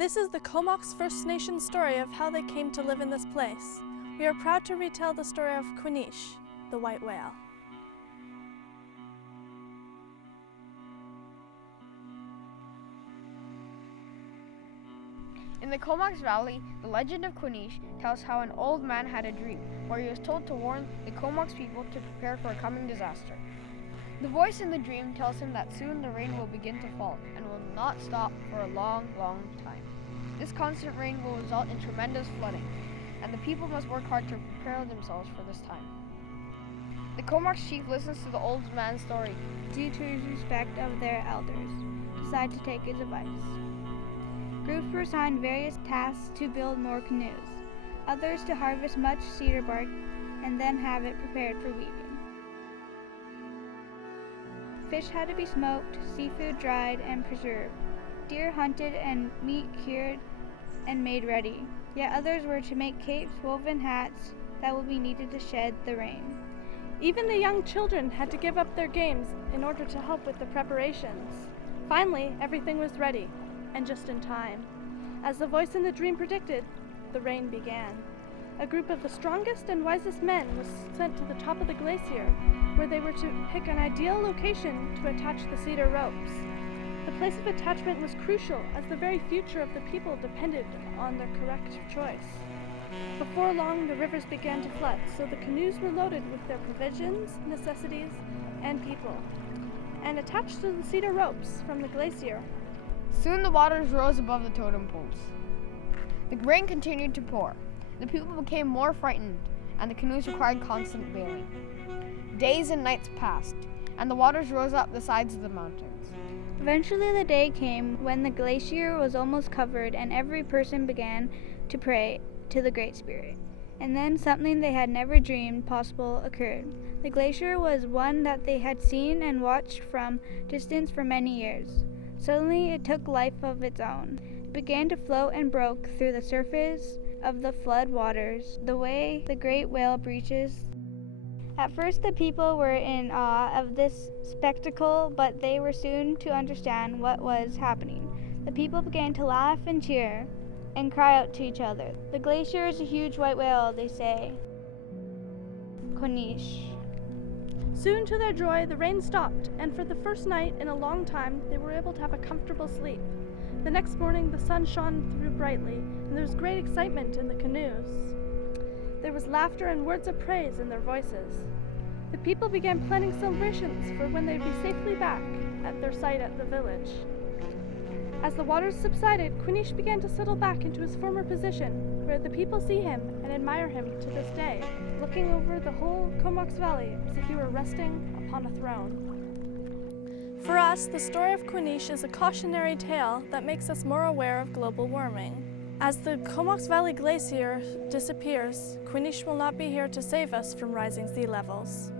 This is the Comox First Nation story of how they came to live in this place. We are proud to retell the story of Queneesh, the white whale. In the Comox Valley, the legend of Queneesh tells how an old man had a dream where he was told to warn the Comox people to prepare for a coming disaster. The voice in the dream tells him that soon the rain will begin to fall and will not stop for a long, long time. This constant rain will result in tremendous flooding, and the people must work hard to prepare themselves for this time. The Comox chief listens to the old man's story. Due to his respect of their elders, decide to take his advice. Groups were assigned various tasks to build more canoes, others to harvest much cedar bark and then have it prepared for weaving. Fish had to be smoked, seafood dried and preserved, deer hunted and meat cured and made ready. Yet others were to make capes, woven hats that will be needed to shed the rain. Even the young children had to give up their games in order to help with the preparations. Finally, everything was ready, and just in time. As the voice in the dream predicted, the rain began. A group of the strongest and wisest men was sent to the top of the glacier, where they were to pick an ideal location to attach the cedar ropes. The place of attachment was crucial, as the very future of the people depended on their correct choice. Before long, the rivers began to flood, so the canoes were loaded with their provisions, necessities, and people, and attached to the cedar ropes from the glacier. Soon the waters rose above the totem poles. The rain continued to pour. The people became more frightened, and the canoes required constant bailing. Days and nights passed, and the waters rose up the sides of the mountains. Eventually the day came when the glacier was almost covered and every person began to pray to the Great Spirit. And then something they had never dreamed possible occurred. The glacier was one that they had seen and watched from distance for many years. Suddenly it took life of its own. It began to float and broke through the surface of the flood waters, the way the great whale breaches. At first the people were in awe of this spectacle, but they were soon to understand what was happening. The people began to laugh and cheer and cry out to each other. "The glacier is a huge white whale," they say. Queneesh. Soon to their joy, the rain stopped, and for the first night in a long time, they were able to have a comfortable sleep. The next morning, the sun shone through brightly, and there was great excitement in the canoes. There was laughter and words of praise in their voices. The people began planning celebrations for when they'd be safely back at their site at the village. As the waters subsided, Queneesh began to settle back into his former position, where the people see him and admire him to this day, looking over the whole Comox Valley as if he were resting upon a throne. For us, the story of Queneesh is a cautionary tale that makes us more aware of global warming. As the Comox Valley Glacier disappears, Queneesh will not be here to save us from rising sea levels.